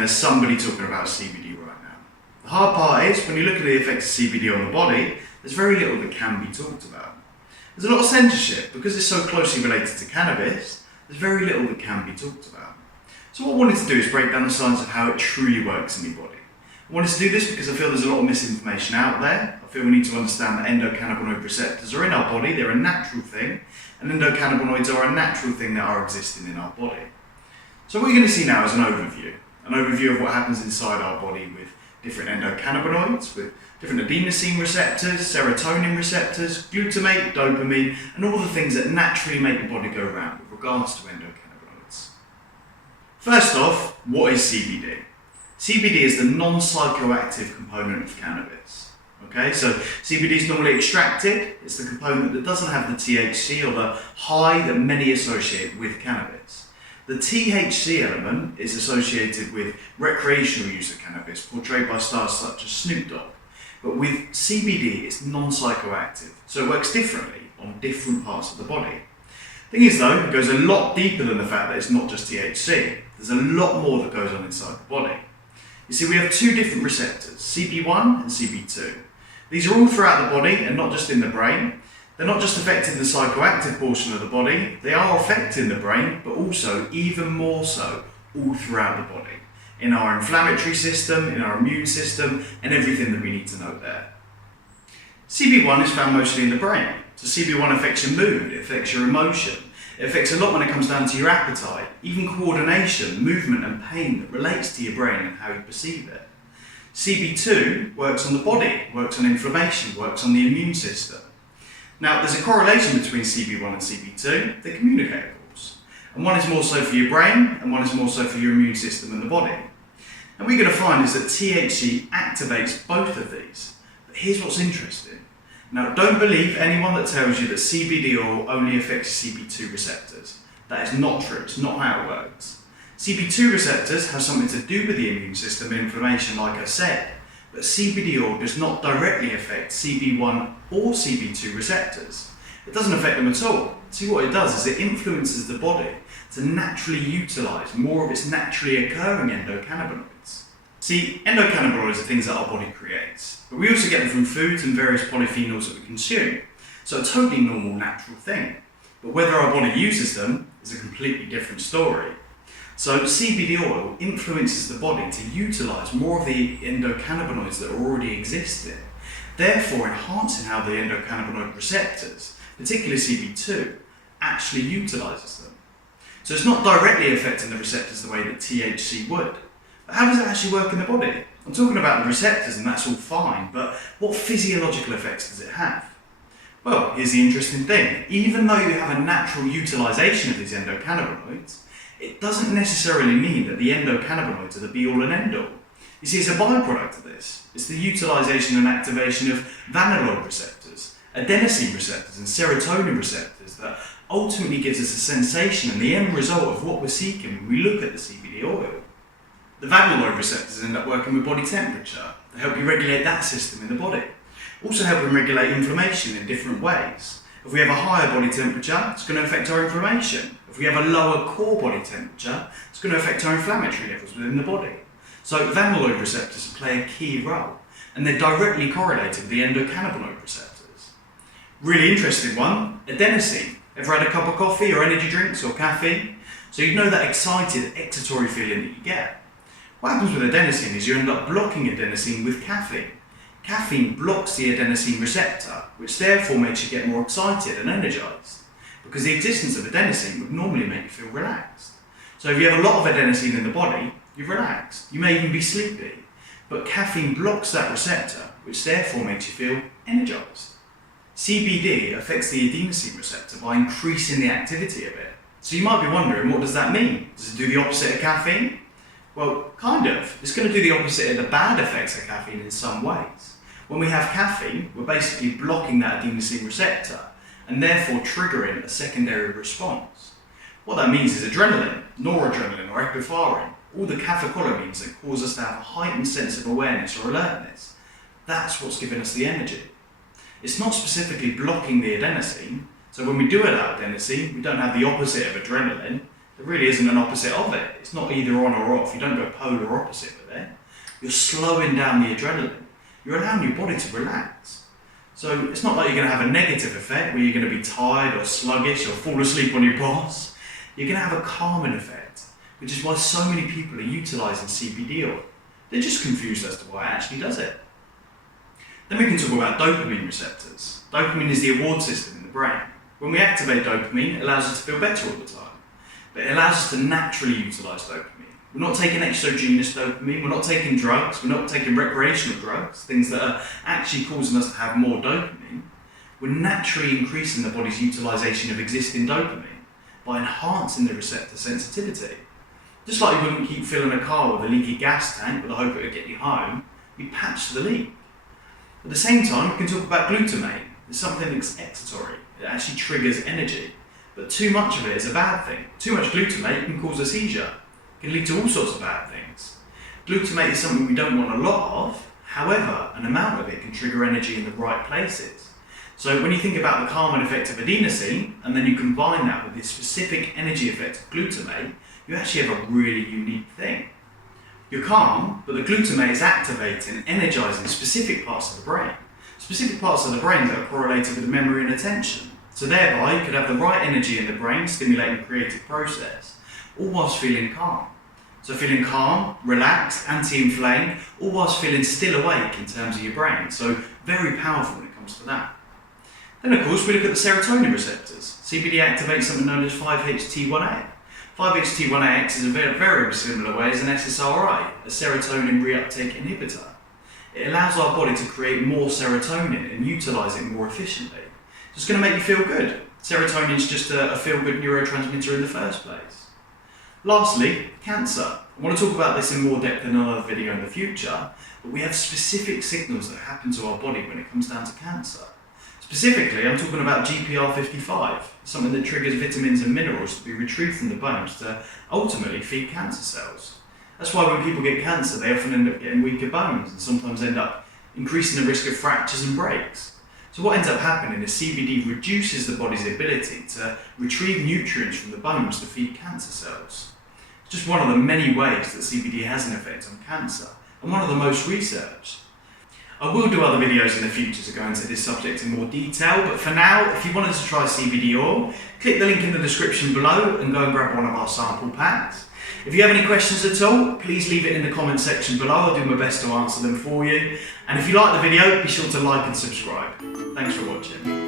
and there's somebody talking about CBD right now. The hard part is, when you look at the effects of CBD on the body, there's very little that can be talked about. There's a lot of censorship. Because it's so closely related to cannabis, there's very little that can be talked about. So what I wanted to do is break down the science of how it truly works in your body. I wanted to do this because I feel there's a lot of misinformation out there. I feel we need to understand that endocannabinoid receptors are in our body, they're a natural thing, and endocannabinoids are a natural thing that are existing in our body. So what you're going to see now is an overview of what happens inside our body with different endocannabinoids, with different adenosine receptors, serotonin receptors, glutamate, dopamine, and all the things that naturally make the body go round with regards to endocannabinoids. First off, what is CBD? CBD is the non-psychoactive component of cannabis. Okay, so CBD is normally extracted. It's the component that doesn't have the THC or the high that many associate with cannabis. The THC element is associated with recreational use of cannabis, portrayed by stars such as Snoop Dogg. But with CBD, it's non-psychoactive, so it works differently on different parts of the body. Thing is though, it goes a lot deeper than the fact that it's not just THC. There's a lot more that goes on inside the body. You see, we have two different receptors, CB1 and CB2. These are all throughout the body and not just in the brain. They're not just affecting the psychoactive portion of the body, they are affecting the brain, but also, even more so, all throughout the body. In our inflammatory system, in our immune system, and everything that we need to know there. CB1 is found mostly in the brain. So CB1 affects your mood, it affects your emotion. It affects a lot when it comes down to your appetite, even coordination, movement and pain that relates to your brain and how you perceive it. CB2 works on the body, works on inflammation, works on the immune system. Now, there's a correlation between CB1 and CB2. They communicate, of course. And one is more so for your brain, and one is more so for your immune system and the body. And what you're going to find is that THC activates both of these. But here's what's interesting. Now, don't believe anyone that tells you that CBD oil only affects CB2 receptors. That is not true. It's not how it works. CB2 receptors have something to do with the immune system and inflammation, like I said. But CBD oil does not directly affect CB1 or CB2 receptors. It doesn't affect them at all. See, what it does is it influences the body to naturally utilise more of its naturally occurring endocannabinoids. See, endocannabinoids are things that our body creates, but we also get them from foods and various polyphenols that we consume. So a totally normal, natural thing. But whether our body uses them is a completely different story. So CBD oil influences the body to utilise more of the endocannabinoids that already existing, therefore enhancing how the endocannabinoid receptors, particularly CB2, actually utilises them. So it's not directly affecting the receptors the way that THC would. But how does it actually work in the body? I'm talking about the receptors and that's all fine, but what physiological effects does it have? Well, here's the interesting thing. Even though you have a natural utilisation of these endocannabinoids, it doesn't necessarily mean that the endocannabinoids are the be-all and end-all. You see, it's a byproduct of this. It's the utilisation and activation of vanilloid receptors, adenosine receptors and serotonin receptors that ultimately gives us a sensation and the end result of what we're seeking when we look at the CBD oil. The vanilloid receptors end up working with body temperature. They help you regulate that system in the body. Also helping regulate inflammation in different ways. If we have a higher body temperature, it's going to affect our inflammation. If we have a lower core body temperature, it's going to affect our inflammatory levels within the body. So vanilloid receptors play a key role, and they're directly correlated with the endocannabinoid receptors. Really interesting one, adenosine. Ever had a cup of coffee or energy drinks or caffeine? So you know that excited, excitatory feeling that you get. What happens with adenosine is you end up blocking adenosine with caffeine. Caffeine blocks the adenosine receptor, which therefore makes you get more excited and energized, because the existence of adenosine would normally make you feel relaxed. So if you have a lot of adenosine in the body, you're relaxed. You may even be sleepy, but caffeine blocks that receptor, which therefore makes you feel energized. CBD affects the adenosine receptor by increasing the activity of it. So you might be wondering, what does that mean? Does it do the opposite of caffeine? Well, kind of. It's going to do the opposite of the bad effects of caffeine in some ways. When we have caffeine, we're basically blocking that adenosine receptor and therefore triggering a secondary response. What that means is adrenaline, noradrenaline or epinephrine, all the catecholamines that cause us to have a heightened sense of awareness or alertness. That's what's giving us the energy. It's not specifically blocking the adenosine, so when we do allow adenosine, we don't have the opposite of adrenaline, There really isn't an opposite of it. It's not either on or off. You don't go polar opposite with it. You're slowing down the adrenaline. You're allowing your body to relax. So it's not like you're going to have a negative effect where you're going to be tired or sluggish or fall asleep on your boss. You're going to have a calming effect, which is why so many people are utilising CBD oil. They're just confused as to why it actually does it. Then we can talk about dopamine receptors. Dopamine is the reward system in the brain. When we activate dopamine, it allows us to feel better all the time. But it allows us to naturally utilise dopamine. We're not taking exogenous dopamine, we're not taking drugs, we're not taking recreational drugs, things that are actually causing us to have more dopamine. We're naturally increasing the body's utilisation of existing dopamine by enhancing the receptor sensitivity. Just like you wouldn't keep filling a car with a leaky gas tank with the hope it would get you home, you patch the leak. At the same time, we can talk about glutamate. It's something that's excitatory. It actually triggers energy. But too much of it is a bad thing. Too much glutamate can cause a seizure. It can lead to all sorts of bad things. Glutamate is something we don't want a lot of. However, an amount of it can trigger energy in the right places. So when you think about the calming effect of adenosine, and then you combine that with the specific energy effect of glutamate, you actually have a really unique thing. You're calm, but the glutamate is activating, energizing specific parts of the brain. Specific parts of the brain that are correlated with memory and attention. So thereby, you could have the right energy in the brain, stimulating the creative process, all whilst feeling calm. So feeling calm, relaxed, anti-inflamed, all whilst feeling still awake in terms of your brain. So very powerful when it comes to that. Then of course, we look at the serotonin receptors. CBD activates something known as 5-HT1A. 5-HT1A is in a very similar way as an SSRI, a serotonin reuptake inhibitor. It allows our body to create more serotonin and utilise it more efficiently. So it's going to make you feel good. Serotonin is just a feel-good neurotransmitter in the first place. Lastly, cancer. I want to talk about this in more depth in another video in the future, but we have specific signals that happen to our body when it comes down to cancer. Specifically, I'm talking about GPR55, something that triggers vitamins and minerals to be retrieved from the bones to ultimately feed cancer cells. That's why when people get cancer, they often end up getting weaker bones and sometimes end up increasing the risk of fractures and breaks. So what ends up happening is CBD reduces the body's ability to retrieve nutrients from the bones to feed cancer cells. It's just one of the many ways that CBD has an effect on cancer, and one of the most researched. I will do other videos in the future to go into this subject in more detail, but for now, if you wanted to try CBD oil, click the link in the description below and go and grab one of our sample packs. If you have any questions at all, please leave it in the comment section below. I'll do my best to answer them for you. And if you like the video, be sure to like and subscribe. Thanks for watching.